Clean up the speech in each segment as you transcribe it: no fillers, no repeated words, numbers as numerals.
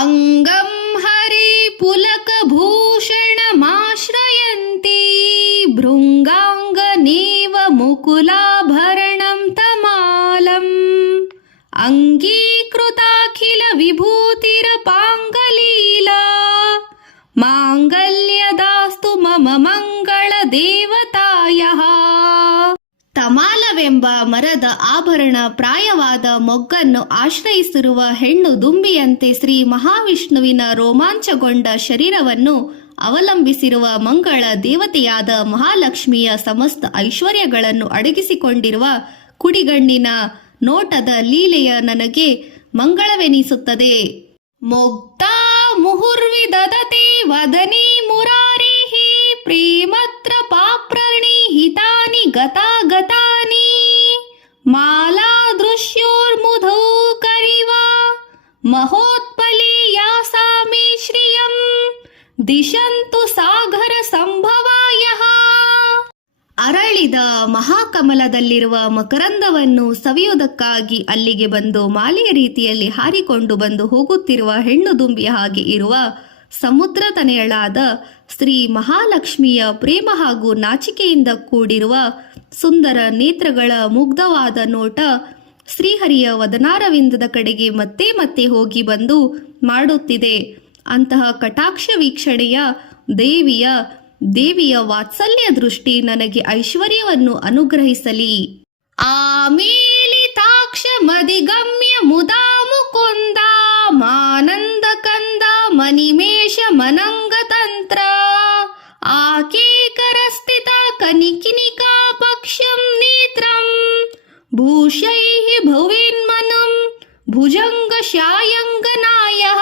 ಅಂಗಂ ಹರಿ ಪುಲಕಭೂಷಣಮಾಶ್ರಯಂತಿ ಭೃಂಗಾಂಗನೇವ ಮುಕುಲಾಭರಣಂ ತಮಾಲಂ ಅಂಗೀಕೃತಾಖಿಲ ವಿಭೂತಿರಪಾಂಗಲೀಲಾ ಮಾಂಗಲ್ಯದಾಸ್ತು ಮಮ ಮಂಗಳ ದೇವತಾಯಃ. ತಮಾಲವೆಂಬ ಮರದ ಆಭರಣ ಪ್ರಾಯವಾದ ಮೊಗ್ಗನ್ನು ಆಶ್ರಯಿಸಿರುವ ಹೆಣ್ಣು ದುಂಬಿಯಂತೆ ಶ್ರೀ ಮಹಾವಿಷ್ಣುವಿನ ರೋಮಾಂಚಗೊಂಡ ಶರೀರವನ್ನು ಅವಲಂಬಿಸಿರುವ ಮಂಗಳ ದೇವತೆಯಾದ ಮಹಾಲಕ್ಷ್ಮಿಯ ಸಮಸ್ತ ಐಶ್ವರ್ಯಗಳನ್ನು ಅಡಗಿಸಿಕೊಂಡಿರುವ ಕುಡಿಗಣ್ಣಿನ ನೋಟದ ಲೀಲೆಯ ನನಗೆ ಮಂಗಳವೆನಿಸುತ್ತದೆ. ಮುಗ್ಧಾ ಮುಹುರ್ವಿದಧತೆ ವದನಿ ಮುರಾರಿಃ ಪ್ರೇಮತ್ರ ಪಾಪ್ರಣಿಹಿತಾನಿ ಗತಾಗತಾನಿ ಮಾಲಾ ದೃಶ್ಯೋರ್ಮುಧೌ ಕರಿವ ಮಹೋತ್ಪಲೀಯಾಸಾಮಿ ಶ್ರಿಯಂ ದಿಶಂತು ಸಾಗರ ಸಂಭವಾಯಃ. ಅರಳಿದ ಮಹಾಕಮಲದಲ್ಲಿರುವ ಮಕರಂದವನ್ನು ಸವಿಯುವುದಕ್ಕಾಗಿ ಅಲ್ಲಿಗೆ ಬಂದು ಮಾಲೆಯ ರೀತಿಯಲ್ಲಿ ಹಾರಿಕೊಂಡು ಬಂದು ಹೋಗುತ್ತಿರುವ ಹೆಣ್ಣು ದುಂಬಿಯ ಹಾಗೆ ಇರುವ ಸಮುದ್ರ ತನೆಯಳಾದ ಶ್ರೀ ಮಹಾಲಕ್ಷ್ಮಿಯ ಪ್ರೇಮ ಹಾಗೂ ನಾಚಿಕೆಯಿಂದ ಕೂಡಿರುವ ಸುಂದರ ನೇತ್ರಗಳ ಮುಗ್ಧವಾದ ನೋಟ ಶ್ರೀಹರಿಯ ವದನಾರವಿಂದದ ಕಡೆಗೆ ಮತ್ತೆ ಮತ್ತೆ ಹೋಗಿ ಬಂದು ಮಾಡುತ್ತಿದೆ. ಅಂತಹ ಕಟಾಕ್ಷ ವೀಕ್ಷಣೆಯ ದೇವಿಯ ವಾತ್ಸಲ್ಯ ದೃಷ್ಟಿ ನನಗೆ ಐಶ್ವರ್ಯವನ್ನು ಅನುಗ್ರಹಿಸಲಿ. ಆಮೇಲಿತಾಕ್ಷ ಮದಿಗಮ್ಯ ಮುದಾ ಮುಕುಂದ ಮಾನಂದ ಕಂದ ಮನಿಮೇಷ ಮನಂಗ ತಂತ್ರ ಆಕೇಕರಸ್ಥಿತ ಕನಿಕಿನಿಕಾ ಪಕ್ಷಂ ನೇತ್ರಂ ಭೂಷೈಃ ಭುವಿನ್ಮನಂ ಭುಜಂಗ ಶಾಯಂಗನಾಯಃ.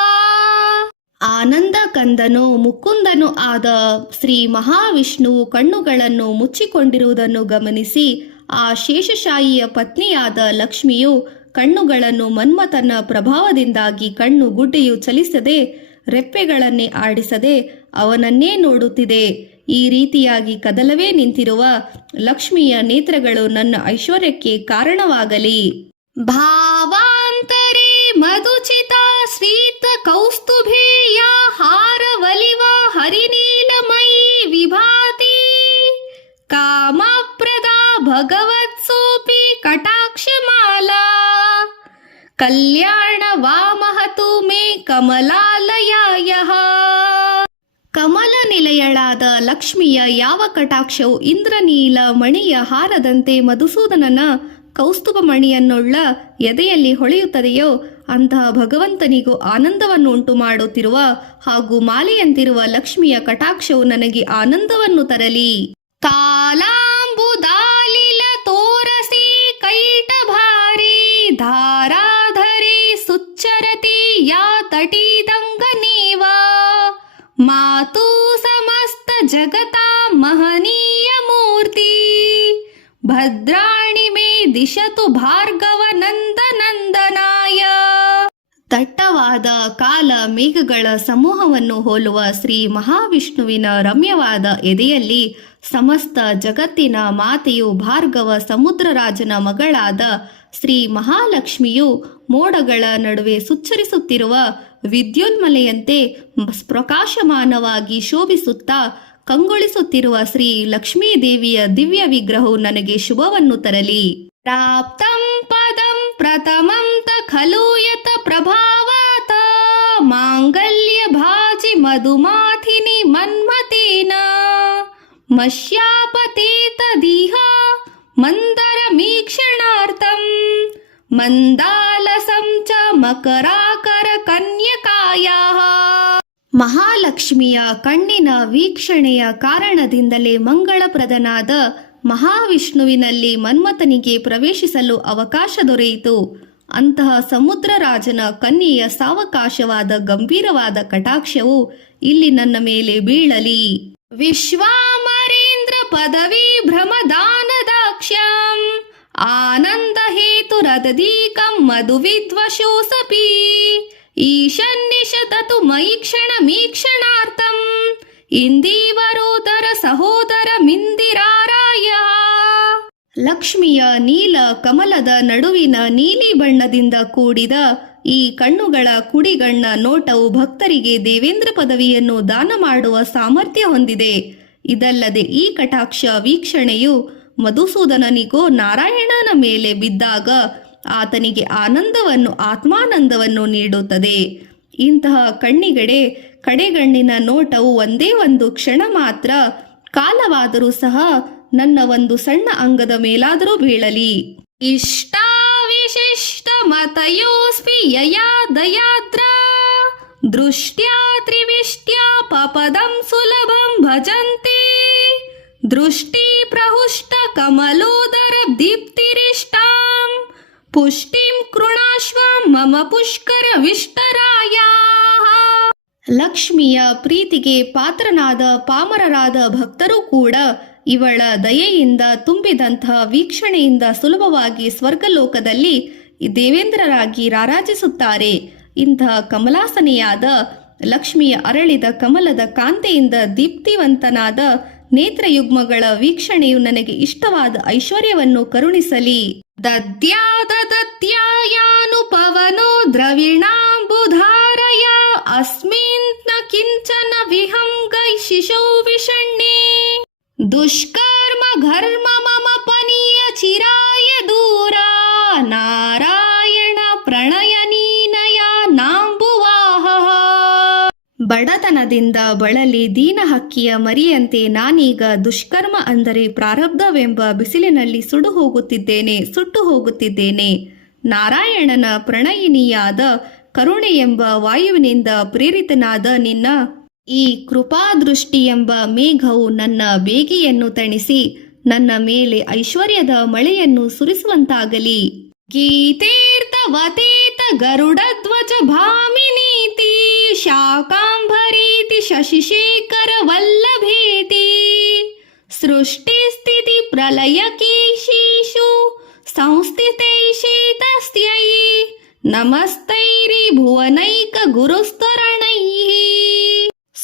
ಆನಂದ ಕಂದನು ಮುಕುಂದನು ಆದ ಶ್ರೀ ಮಹಾವಿಷ್ಣುವು ಕಣ್ಣುಗಳನ್ನು ಮುಚ್ಚಿಕೊಂಡಿರುವುದನ್ನು ಗಮನಿಸಿ ಆ ಶೇಷಶಾಹಿಯ ಪತ್ನಿಯಾದ ಲಕ್ಷ್ಮಿಯು ಕಣ್ಣುಗಳನ್ನು ಮನ್ಮಥನ ಪ್ರಭಾವದಿಂದಾಗಿ ಕಣ್ಣು ಗುಡ್ಡೆಯು ಚಲಿಸದೆ ರೆಪ್ಪೆಗಳನ್ನೇ ಆಡಿಸದೆ ಅವನನ್ನೇ ನೋಡುತ್ತಿದೆ. ಈ ರೀತಿಯಾಗಿ ಕದಲವೇ ನಿಂತಿರುವ ಲಕ್ಷ್ಮಿಯ ನೇತ್ರಗಳು ನನ್ನ ಐಶ್ವರ್ಯಕ್ಕೆ ಕಾರಣವಾಗಲಿ. ಭಾವಾಂತರೇ ಮಧುಚಿತ ಶ್ರೀತ ಕೌಸ್ತುಭೇಯ ಹಾರವಲಿವ ಹರಿನೀಲಮಯೀ ವಿಭಾತಿ ಕಾಮಪ್ರದಾ ಭಗವತ್ಸೋಪಿ ಕಟಾಕ್ಷಮಾಲಾ ಕಲ್ಯಾಣ ವಾಮಹತು ಮೇ ಕಮಲಾಲಯಾಯಃ. ಕಮಲ ನಿಲಯಳಾದ ಲಕ್ಷ್ಮಿಯ ಯಾವ ಕಟಾಕ್ಷವು ಇಂದ್ರನೀಲ ಮಣಿಯ ಹಾರದಂತೆ ಮಧುಸೂದನನ ಕೌಸ್ತುಭ ಮಣಿಯನ್ನುಳ್ಳ ಎದೆಯಲ್ಲಿ ಹೊಳೆಯುತ್ತದೆಯೋ ಅಂತಹ ಭಗವಂತನಿಗೂ ಆನಂದವನ್ನು ಉಂಟು ಮಾಡುತ್ತಿರುವ ಹಾಗೂ ಮಾಲೆಯಂತಿರುವ ಲಕ್ಷ್ಮಿಯ ಕಟಾಕ್ಷವು ನನಗೆ ಆನಂದವನ್ನು ತರಲಿ. ಕಾಲಾಂಬುದಾಲಿಲ ತೋರಸಿ ಕೈಟಭಾರಿ ಧಾರಾಧರಿ ಸುಚ್ಚರತಿ ಯಾ ತಟೀದಂಗನೇವ ಮಾತು ಸಮಸ್ತ ಜಗತಾ ಮಹನೀಯ ಮೂರ್ತಿ ಭದ್ರಾಣಿ ಮೇ ದಿಶತು ಭಾರ್ಗವ ನಂದನಂದನಾಯ. ದಟ್ಟವಾದ ಕಾಲ ಮೇಘಗಳ ಸಮೂಹವನ್ನು ಹೋಲುವ ಶ್ರೀ ಮಹಾವಿಷ್ಣುವಿನ ರಮ್ಯವಾದ ಎದೆಯಲ್ಲಿ ಸಮಸ್ತ ಜಗತ್ತಿನ ಮಾತೆಯು ಭಾರ್ಗವ ಸಮುದ್ರರಾಜನ ಮಗಳಾದ ಶ್ರೀ ಮಹಾಲಕ್ಷ್ಮಿಯು ಮೋಡಗಳ ನಡುವೆ ಸುಚ್ಚರಿಸುತ್ತಿರುವ ವಿದ್ಯುನ್ಮಲೆಯಂತೆ ಪ್ರಕಾಶಮಾನವಾಗಿ ಶೋಭಿಸುತ್ತಾ ಕಂಗೊಳಿಸುತ್ತಿರುವ ಶ್ರೀ ಲಕ್ಷ್ಮೀ ದೇವಿಯ ದಿವ್ಯ ವಿಗ್ರಹವು ನನಗೆ ಶುಭವನ್ನು ತರಲಿ. ಪ್ರಾಪ್ತಂ ಪದಂ ಪ್ರಥಮಂ ತ ಖಲು ಯತ ಪ್ರಭಾವತ ಮಾಂಗಲ್ಯ ಭಾಜಿ ಮಧುಮಾಥಿನಿ ಮನ್ಮತೇನ ಮಶ್ಯಾಪತೇತ ದೀಹ ಮಂದರ ಮೀಕ್ಷಣಾರ್ಥಂ ಮಂದಾಲಸಂ ಚ ಮಕರಾಕರ ಕನ್ಯಕಾಯಾಃ. ಮಹಾಲಕ್ಷ್ಮಿಯ ಕಣ್ಣಿನ ವೀಕ್ಷಣೆಯ ಕಾರಣದಿಂದಲೇ ಮಂಗಳಪ್ರದನಾದ ಮಹಾವಿಷ್ಣುವಿನಲ್ಲಿ ಮನ್ಮಥನಿಗೆ ಪ್ರವೇಶಿಸಲು ಅವಕಾಶ ದೊರೆಯಿತು. ಅಂತಹ ಸಮುದ್ರರಾಜನ ಕನ್ಯೆಯ ಸಾವಕಾಶವಾದ ಗಂಭೀರವಾದ ಕಟಾಕ್ಷವು ಇಲ್ಲಿ ನನ್ನ ಮೇಲೆ ಬೀಳಲಿ. ವಿಶ್ವಾಮರೇಂದ್ರ ಪದವಿ ಭ್ರಮದಾನದಾಕ್ಷ್ಯಂ ಆನಂದ ಹೇತುರದೀಕಂ ಮಧುವಿದ್ವಶೋಸಪಿ ಈಶನ್ನಿಶತತು ಮಯಿ ಕ್ಷಣಮೀಕ್ಷಣಾರ್ಥಂ ಇಂದೀವರೋದರ ಸಹೋದರ ಮಿಂದಿರಾರಾಯ. ಲಕ್ಷ್ಮಿಯ ನೀಲ ಕಮಲದ ನಡುವಿನ ನೀಲಿ ಬಣ್ಣದಿಂದ ಕೂಡಿದ ಈ ಕಣ್ಣುಗಳ ಕುಡಿಗಣ್ಣ ನೋಟವು ಭಕ್ತರಿಗೆ ದೇವೇಂದ್ರ ಪದವಿಯನ್ನು ದಾನ ಮಾಡುವ ಸಾಮರ್ಥ್ಯ ಹೊಂದಿದೆ. ಇದಲ್ಲದೆ ಈ ಕಟಾಕ್ಷ ವೀಕ್ಷಣೆಯು ಮಧುಸೂದನನಿಗೋ ನಾರಾಯಣನ ಮೇಲೆ ಬಿದ್ದಾಗ ಆತನಿಗೆ ಆತ್ಮಾನಂದವನ್ನು ನೀಡುತ್ತದೆ. ಇಂತಹ ಕಣ್ಣಿಗಡೆ ಕಡೆಗಣ್ಣಿನ ನೋಟವು ಒಂದೇ ಒಂದು ಕ್ಷಣ ಮಾತ್ರ ಕಾಲವಾದರೂ ಸಹ ನನ್ನ ಒಂದು ಸಣ್ಣ ಅಂಗದ ಮೇಲಾದರೂ ಬೀಳಲಿ. ಇಷ್ಟ ವಿಶಿಷ್ಟ ಮತಯೋಸ್ಮಿ ಯಯಾ ದಯಾದ್ರ ದೃಷ್ಟ್ಯಾ ತ್ರಿವಿಷ್ಟ್ಯಾ ಪಪದಂ ಸುಲಭಂ ಭಜಂತೆ ದೃಷ್ಟಿ ಪ್ರಹುಷ್ಟ ಕಮಲೋದರ ದೀಪ್ತಿರಿಷ್ಟಾಂ ಪುಷ್ಟಿಂ ಕೃಣಾಶ್ವ ಮಮ ಪುಷ್ಕರ ವಿಷ್ಟರಾಯ. ಲಕ್ಷ್ಮಿಯ ಪ್ರೀತಿಗೆ ಪಾತ್ರನಾದ ಪಾಮರರಾದ ಭಕ್ತರು ಕೂಡ ಇವಳ ದಯೆಯಿಂದ ತುಂಬಿದಂತಹ ವೀಕ್ಷಣೆಯಿಂದ ಸುಲಭವಾಗಿ ಸ್ವರ್ಗಲೋಕದಲ್ಲಿ ದೇವೇಂದ್ರರಾಗಿ ರಾರಾಜಿಸುತ್ತಾರೆ. ಇಂತಹ ಕಮಲಾಸನೆಯಾದ ಲಕ್ಷ್ಮಿಯ ಅರಳಿದ ಕಮಲದ ಕಾಂತೆಯಿಂದ ದೀಪ್ತಿವಂತನಾದ ನೇತ್ರಯುಗ್ಮಗಳ ವೀಕ್ಷಣೆಯು ನನಗೆ ಇಷ್ಟವಾದ ಐಶ್ವರ್ಯವನ್ನು ಕರುಣಿಸಲಿ. ದದ್ಯಾನು ಪವನೋ ದ್ರವಿಣಾಂಬುಧಾರಯ ಅಸ್ಮಿನ್ ನ ಕಿಂಚನ ವಿಹಂಗೈ ಶಿಶೋ ವಿಷಣ್ಣೆ ದುಷ್ಕರ್ಮ ಘರ್ಮ ಮಮ ಪನೀಯ ಚಿರಾಯ ದೂರ ನಾರಾಯಣ ಪ್ರಣಯನೀನಯ ನಾಂಬುವಾಹ. ಬಡತನದಿಂದ ಬಳಲಿ ದೀನ ಹಕ್ಕಿಯ ಮರಿಯಂತೆ ನಾನೀಗ ದುಷ್ಕರ್ಮ ಅಂದರೆ ಪ್ರಾರಬ್ಧವೆಂಬ ಬಿಸಿಲಿನಲ್ಲಿ ಸುಟ್ಟು ಹೋಗುತ್ತಿದ್ದೇನೆ. ನಾರಾಯಣನ ಪ್ರಣಯಿನಿಯಾದ ಕರುಣೆ ಎಂಬ ವಾಯುವಿನಿಂದ ಪ್ರೇರಿತನಾದ ನಿನ್ನ ಈ ಕೃಪಾದೃಷ್ಟಿ ಎಂಬ ಮೇಘವು ನನ್ನ ಬೇಗೆಯನ್ನು ತಣಿಸಿ ನನ್ನ ಮೇಲೆ ಐಶ್ವರ್ಯದ ಮಳೆಯನ್ನು ಸುರಿಸುವಂತಾಗಲಿ. ಗೀತೇರ್ತವತೇತ ಗರುಡಧ್ವಜ ಭಾಮಿನೀತಿ ಶಾಕಾಂಭರೀತಿ ಶಶಿಶೇಖರ ವಲ್ಲಭೇತಿ ಸೃಷ್ಟಿ ಸ್ಥಿತಿ ಪ್ರಲಯಕೀಶೀಷು ಸಂಸ್ಥಿತೈಷೇತಸ್ಯೈ ನಮಸ್ತೈರಿ ಭುವನೈಕ ಗುರುಸ್ತರಣೈ.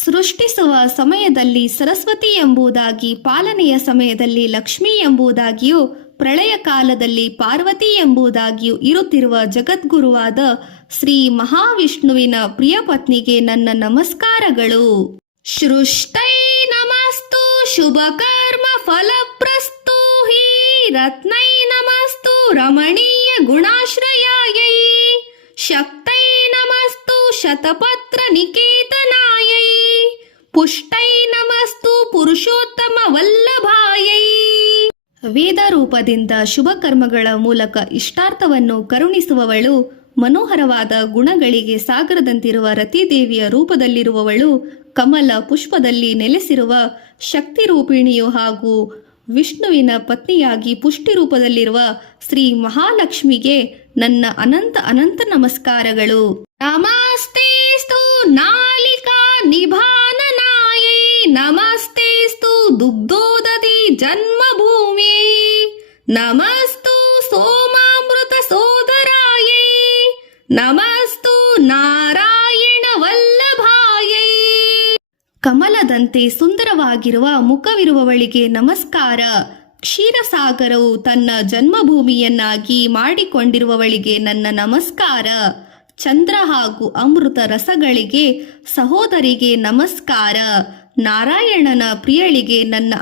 ಸೃಷ್ಟಿಸುವ ಸಮಯದಲ್ಲಿ ಸರಸ್ವತಿ ಎಂಬುದಾಗಿ, ಪಾಲನೆಯ ಸಮಯದಲ್ಲಿ ಲಕ್ಷ್ಮಿ ಎಂಬುದಾಗಿಯೂ, ಪ್ರಳಯ ಕಾಲದಲ್ಲಿ ಪಾರ್ವತಿ ಎಂಬುದಾಗಿಯೂ ಇರುತ್ತಿರುವ ಜಗದ್ಗುರುವಾದ ಶ್ರೀ ಮಹಾವಿಷ್ಣುವಿನ ಪ್ರಿಯ ಪತ್ನಿಗೆ ನನ್ನ ನಮಸ್ಕಾರಗಳು. ಸೃಷ್ಟೈ ನಮಸ್ತು ಶುಭಕರ್ಮ ಫಲಪ್ರಸ್ತು ಹಿ ರತ್ನೈ ನಮಸ್ತು ರಮಣೀಯ ಗುಣಾಶ್ರಯಾಯೈ ಶಕ್ತೈ ನಮಸ್ತು ಶತಪತ್ರ ನಿಕೇತನಾಯೈ ಪುಷ್ಟೈ ನಮಸ್ತು ಪುರುಷೋತ್ತಮ ವಲ್ಲಭಾಯೈ. ವೇದ ರೂಪದಿಂದ ಶುಭ ಕರ್ಮಗಳ ಮೂಲಕ ಇಷ್ಟಾರ್ಥವನ್ನು ಕರುಣಿಸುವವಳು, ಮನೋಹರವಾದ ಗುಣಗಳಿಗೆ ಸಾಗರದಂತಿರುವ ರತಿದೇವಿಯ ರೂಪದಲ್ಲಿರುವವಳು, ಕಮಲ ಪುಷ್ಪದಲ್ಲಿ ನೆಲೆಸಿರುವ ಶಕ್ತಿ ರೂಪಿಣಿಯು ಹಾಗೂ ವಿಷ್ಣುವಿನ ಪತ್ನಿಯಾಗಿ ಪುಷ್ಟಿ ರೂಪದಲ್ಲಿರುವ ಶ್ರೀ ಮಹಾಲಕ್ಷ್ಮಿಗೆ ನನ್ನ ಅನಂತ ನಮಸ್ಕಾರಗಳು. ನಮಸ್ತೇಸ್ತು ನಾಲಿಕಾ ನಿಭಾನನಾಯೈ ನಮಸ್ತೇಸ್ತು ದುಗ್ಧೋದಧಿ ಜನ್ಮಭೂಮಿ ನಮಸ್ತು ಸೋಮಾಮೃತ ಸೋದರಾಯೈ ನಮಸ್ತು ನಾರಾಯಣ ವಲ್ಲಭಾಯೈ. ಕಮಲದಂತೆ ಸುಂದರವಾಗಿರುವ ಮುಖವಿರುವವಳಿಗೆ ನಮಸ್ಕಾರ. ಕ್ಷೀರಸಾಗರವು ತನ್ನ ಜನ್ಮಭೂಮಿಯನ್ನಾಗಿ ಮಾಡಿಕೊಂಡಿರುವವಳಿಗೆ ನನ್ನ ನಮಸ್ಕಾರ. ಚಂದ್ರ ಹಾಗೂ ಅಮೃತ ರಸಗಳಿಗೆ ಸಹೋದರಿಗೆ ನಮಸ್ಕಾರ. ನಾರಾಯಣನ ಪ್ರಿಯಳಿಗೆ ನನ್ನ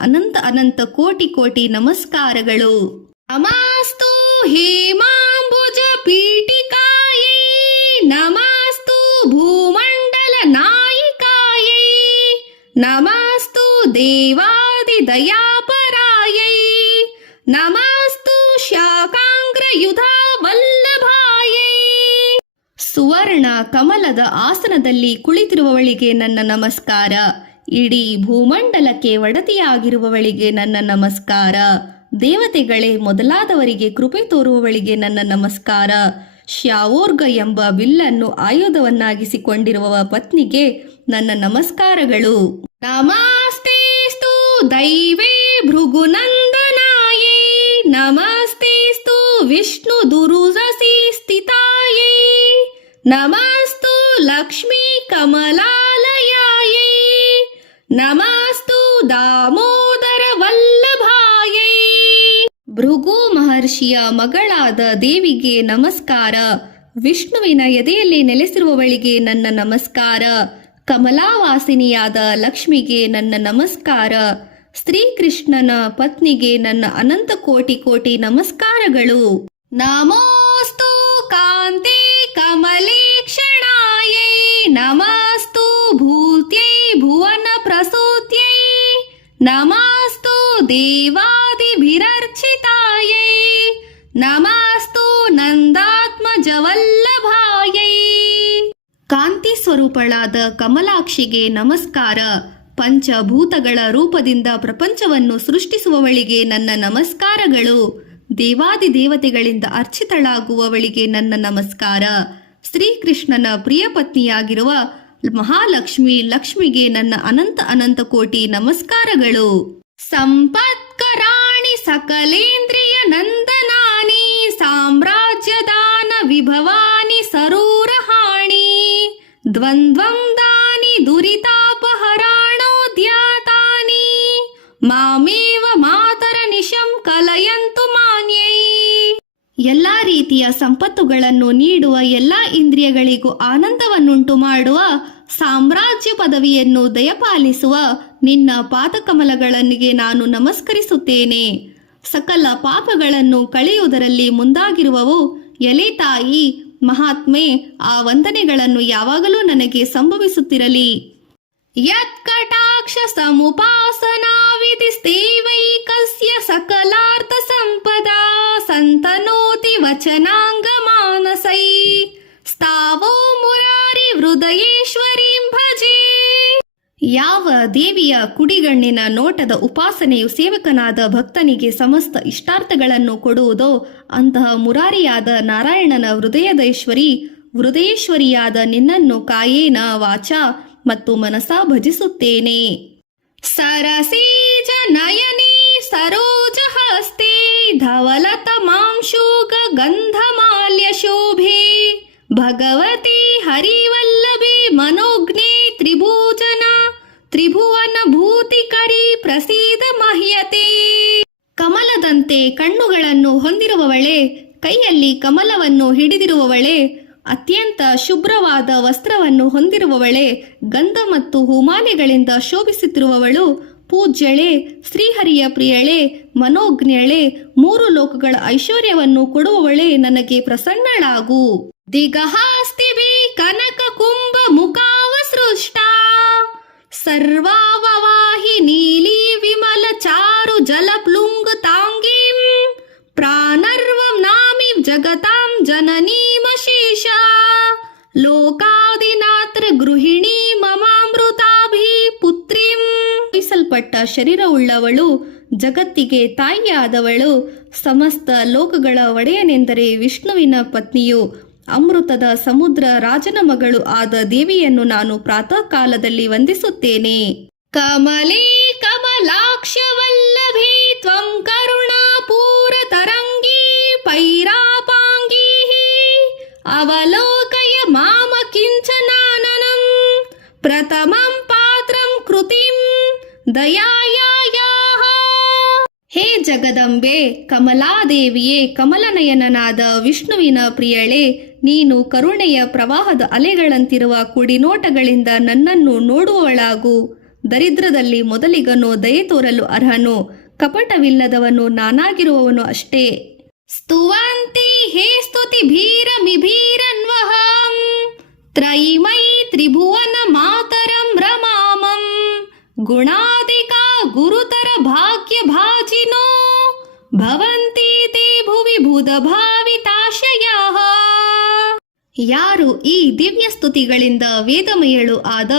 ಅನಂತ ಕೋಟಿ ನಮಸ್ಕಾರಗಳು. ನಮಸ್ತು ಹೇಮಾಂಬುಜ ಪೀಠಿಕಾಯೈ ನಮಸ್ತು ಭೂಮಂಡಲ ನಾಯಿಕಾಯೈ ನಮಸ್ತು ದೇವಾದಿ ದಯಾಪರಾಯೈ ನಮಸ್ತು ಶಾಕಾಂಗ್ರಯುಧ ವಲ್ಲಭಾಯೈ. ಸುವರ್ಣ ಕಮಲದ ಆಸನದಲ್ಲಿ ಕುಳಿತಿರುವವಳಿಗೆ ನನ್ನ ನಮಸ್ಕಾರ. ಇಡೀ ಭೂಮಂಡಲಕ್ಕೆ ಒಡತಿಯಾಗಿರುವವಳಿಗೆ ನನ್ನ ನಮಸ್ಕಾರ. ದೇವತೆಗಳೇ ಮೊದಲಾದವರಿಗೆ ಕೃಪೆ ತೋರುವವಳಿಗೆ ನನ್ನ ನಮಸ್ಕಾರ. ಶ್ಯಾವೋರ್ಗ ಎಂಬ ಬಿಲ್ಲನ್ನು ಆಯುಧವನ್ನಾಗಿಸಿಕೊಂಡಿರುವ ಪತ್ನಿಗೆ ನನ್ನ ನಮಸ್ಕಾರಗಳು. ನಮಸ್ತೇಸ್ತು ದೈವೇ ಭೃಗುನಂದನಾಯೈ ನಮಸ್ತೇಸ್ತು ವಿಷ್ಣು ದುರುಜಸಿ ಸ್ಥಿತಾಯೈ ನಮಸ್ತು ಲಕ್ಷ್ಮೀ ಕಮಲಾಲಯಾಯೈ ನಮಸ್ತು ದಾಮೋದರ ವಲ್ಲಭಾಯೈ. ಭೃಗು ಮಹರ್ಷಿಯ ಮಗಳಾದ ದೇವಿಗೆ ನಮಸ್ಕಾರ. ವಿಷ್ಣುವಿನ ಎದೆಯಲ್ಲಿ ನೆಲೆಸಿರುವವಳಿಗೆ ನನ್ನ ನಮಸ್ಕಾರ. ಕಮಲಾವಾಸಿನಿಯಾದ ಲಕ್ಷ್ಮಿಗೆ ನನ್ನ ನಮಸ್ಕಾರ. ಶ್ರೀಕೃಷ್ಣನ ಪತ್ನಿಗೆ ನನ್ನ ಅನಂತ ಕೋಟಿ ಕೋಟಿ ನಮಸ್ಕಾರಗಳು. ನಮೋಸ್ತು ಕಾಂತೆ ಕಮಲೇಕ್ಷಣಾಯೈ, ನಮಸ್ತು ಭೂತ್ಯೈ ಭುವನ ಪ್ರಸೂತ್ಯೈ, ನಮಸ್ತು ದೇವಾದಿಭಿರರ್ಚಿತಾಯೈ, ನಮಸ್ತು ನಂದಾತ್ಮಜವಲ್ಲಭಾಯೈ. ಕಾಂತಿ ಸ್ವರೂಪಳಾದ ಕಮಲಾಕ್ಷಿಗೆ ನಮಸ್ಕಾರ. ಪಂಚಭೂತಗಳ ರೂಪದಿಂದ ಪ್ರಪಂಚವನ್ನು ಸೃಷ್ಟಿಸುವವಳಿಗೆ ನನ್ನ ನಮಸ್ಕಾರಗಳು. ದೇವಾದಿ ದೇವತೆಗಳಿಂದ ಅರ್ಚಿತಳಾಗುವವಳಿಗೆ ನನ್ನ ನಮಸ್ಕಾರ. ಶ್ರೀಕೃಷ್ಣನ ಪ್ರಿಯ ಪತ್ನಿಯಾಗಿರುವ ಮಹಾಲಕ್ಷ್ಮಿ ಲಕ್ಷ್ಮಿಗೆ ನನ್ನ ಅನಂತ ಅನಂತ ಕೋಟಿ ನಮಸ್ಕಾರಗಳು. ಸಂಪತ್ಕರಾಣಿ ಸಕಲೇಂದ್ರಿಯ ನಂದನಾನಿ, ಸಾಮ್ರಾಜ್ಯದಾನ ವಿಭವಾನಿ ಸರೂರಹಾಣಿ, ದ್ವಂದ್ವಂ ದಾನಿ ದುರಿತಾಪಹರಾಣೋದ್ಯಾತಾನಿ, ಮಾಮೇವ ಮಾತರ ನಿಶಂ ಕಲಯಂತು ಮಾನ್ಯೈ. ಎಲ್ಲಾ ರೀತಿಯ ಸಂಪತ್ತುಗಳನ್ನು ನೀಡುವ ಎಲ್ಲಾ ಇಂದ್ರಿಯಗಳಿಗೂ ಆನಂದವನ್ನುಂಟು ಮಾಡುವ, ಸಾಮ್ರಾಜ್ಯ ಪದವಿಯನ್ನು ದಯಪಾಲಿಸುವ ನಿನ್ನ ಪಾದಕಮಲಗಳಿಗೆ ನಾನು ನಮಸ್ಕರಿಸುತ್ತೇನೆ. ಸಕಲ ಪಾಪಗಳನ್ನು ಕಳೆಯುವುದರಲ್ಲಿ ಮುಂದಾಗಿರುವವು ಎಲೆ ತಾಯಿ ಮಹಾತ್ಮೆ, ಆ ವಂದನೆಗಳನ್ನು ಯಾವಾಗಲೂ ನನಗೆ ಸಂಭವಿಸುತ್ತಿರಲಿ. ಯತ್ಕಟಾಕ್ಷ ಸಮುಪಾಸನಾ ವಿಧಿಸ್ತೇವೈಕಸ್ಯ ಸಕಲಾರ್ಥ ಸಂಪದಾ, ಸಂತನೋತಿ ವಚನಾಂಗ ಮಾನಸೈ, ಸ್ಥಾವೋ ಮುರಾರಿ ಹೃದಯೇಶ್ವರೀಂ ಭಜೆ. ಯಾವ ದೇವಿಯ ಕುಡಿಗಣ್ಣಿನ ನೋಟದ ಉಪಾಸನೆಯು ಸೇವಕನಾದ ಭಕ್ತನಿಗೆ ಸಮಸ್ತ ಇಷ್ಟಾರ್ಥಗಳನ್ನು ಕೊಡುವುದೋ ಅಂತಹ ಮುರಾರಿಯಾದ ನಾರಾಯಣನ ಹೃದಯೇಶ್ವರಿಯಾದ ನಿನ್ನನ್ನು ಕಾಯೇನ ವಾಚ ಮತ್ತು ಮನಸಾ ಭಜಿಸುತ್ತೇನೆ. ಸರಸೀಜ ನಯನಿ ಸರೋಜ ಹಸ್ತೆ, ಧವಲತ ಮಾಂಶೂಗ ಗಂಧಮಾಲ್ಯ ಶೋಭೆ, ಭಗವತಿ ಹರಿವಲ್ಲಭೆ ಮನೋಜ್ಞೆ ತ್ರಿಭುಜನ, ತ್ರಿಭುವನ ಭೂತಿಕರಿ ಪ್ರಸೀದ ಮಹ್ಯತೆ. ಕಮಲದಂತೆ ಕಣ್ಣುಗಳನ್ನು ಹೊಂದಿರುವವಳೆ, ಕೈಯಲ್ಲಿ ಕಮಲವನ್ನು ಹಿಡಿದಿರುವವಳೆ, ಅತ್ಯಂತ ಶುಭ್ರವಾದ ವಸ್ತ್ರವನ್ನು ಹೊಂದಿರುವವಳೆ, ಗಂಧ ಮತ್ತು ಹೂಮಾಲೆಗಳಿಂದ ಶೋಭಿಸುತ್ತಿರುವವಳು, ಪೂಜ್ಯಳೆ, ಶ್ರೀಹರಿಯ ಪ್ರಿಯಳೆ, ಮನೋಜ್ಞಳೆ, ಮೂರು ಲೋಕಗಳ ಐಶ್ವರ್ಯವನ್ನು ಕೊಡುವವಳೆ, ನನಗೆ ಪ್ರಸನ್ನಳಾಗು. ದಿಗಹಾಸ್ತಿಭಿ ಕನಕ ಕುಂಭ ಮುಖಾವ ಸೃಷ್ಟ, ಸರ್ವಾವವಾಹಿ ನೀಲಿ ವಿಮಲ ಚಾರು ಜಲ ಪ್ಲುಂಗ ತಾಂಗೀಂ, ಪ್ರಾಣರ್ವಂ ನಾಮಿ ಜಗತಾಂ ಜನನೀಮಶೇಷ, ಲೋಕಾದಿನಾತ್ರ ಗೃಹಿಣಿ ಮಮಾಮೃತಾಭಿ ಪುತ್ರಿಂ. ವಹಿಸಲ್ಪಟ್ಟ ಶರೀರವುಳ್ಳವಳು, ಜಗತ್ತಿಗೆ ತಾಯಿಯಾದವಳು, ಸಮಸ್ತ ಲೋಕಗಳ ಒಡೆಯನೆಂದರೆ ವಿಷ್ಣುವಿನ ಪತ್ನಿಯು, ಅಮೃತದ ಸಮುದ್ರ ರಾಜನ ಮಗಳು ಆದ ದೇವಿಯನ್ನು ನಾನು ಪ್ರಾತಃ ಕಾಲದಲ್ಲಿ ವಂದಿಸುತ್ತೇನೆ. ಕಮಲೇ ಕಮಲಾಕ್ಷ ವಲ್ಲಭೇ ತ್ವಂ ಕರುಣಾಪೂರ ತರಂಗೀ ಪೈರಾಪಾಂಗೀ, ಅವಲೋಕಯ ಮಾಮ ಕಿಂಚನಾನನಂ, ಪ್ರಥಮಂ ಪಾತ್ರಂ ಕೃತಿಂ ದಯಾಯಾಯಾಹ. ಹೇ ಜಗದಂಬೆ, ಕಮಲಾದೇವಿಯೇ, ಕಮಲನಯನನಾದ ವಿಷ್ಣುವಿನ ಪ್ರಿಯಳೆ, ನೀನು ಕರುಣೆಯ ಪ್ರವಾಹದ ಅಲೆಗಳಂತಿರುವ ಕುಡಿನೋಟಗಳಿಂದ ನನ್ನನ್ನು ನೋಡುವವಳಾಗು. ದರಿದ್ರದಲ್ಲಿ ಮೊದಲಿಗನು ದಯೆ ತೋರಲು ಅರ್ಹನು, ಕಪಟವಿಲ್ಲದವನು ನಾನಾಗಿರುವವನು ಅಷ್ಟೇ. ಸ್ತುವಂತಿ ಹೇ ಸ್ತುತಿ ಭೀರಮಿಭೀರನ್ವಹಂ, ತ್ರಯಿಮೈ ತ್ರಿಭುವನ ಮಾತರಂ ರಮಾಮಂ, ಗುಣಾದಿಕಾ ಗುರುತರ ಭಾಗ್ಯ ಭಾಜಿನೋ, ಭವಂತಿ ತೇ ಭುವಿ ಭುಧ ಭಾವಿತಾಶಯಾಃ. ಯಾರು ಈ ದಿವ್ಯ ಸ್ತುತಿಗಳಿಂದ ವೇದಮಯಳು ಆದ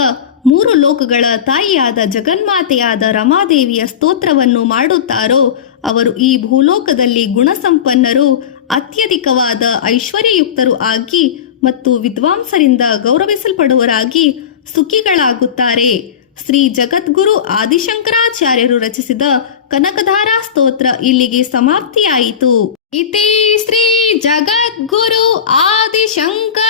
ಮೂರು ಲೋಕಗಳ ತಾಯಿಯಾದ ಜಗನ್ಮಾತೆಯಾದ ರಮಾದೇವಿಯ ಸ್ತೋತ್ರವನ್ನು ಮಾಡುತ್ತಾರೋ ಅವರು ಈ ಭೂಲೋಕದಲ್ಲಿ ಗುಣಸಂಪನ್ನರು, ಅತ್ಯಧಿಕವಾದ ಐಶ್ವರ್ಯಯುಕ್ತರು ಆಗಿ ಮತ್ತು ವಿದ್ವಾಂಸರಿಂದ ಗೌರವಿಸಲ್ಪಡುವರಾಗಿ ಸುಖಿಗಳಾಗುತ್ತಾರೆ. ಶ್ರೀ ಜಗದ್ಗುರು ಆದಿಶಂಕರಾಚಾರ್ಯರು ರಚಿಸಿದ ಕನಕಧಾರಾ ಸ್ತೋತ್ರ ಇಲ್ಲಿಗೆ ಸಮಾಪ್ತಿಯಾಯಿತು. ಇತಿ ಶ್ರೀ ಜಗದ್ಗುರು ಆದಿಶಂಕರಾಚಾರ್ಯ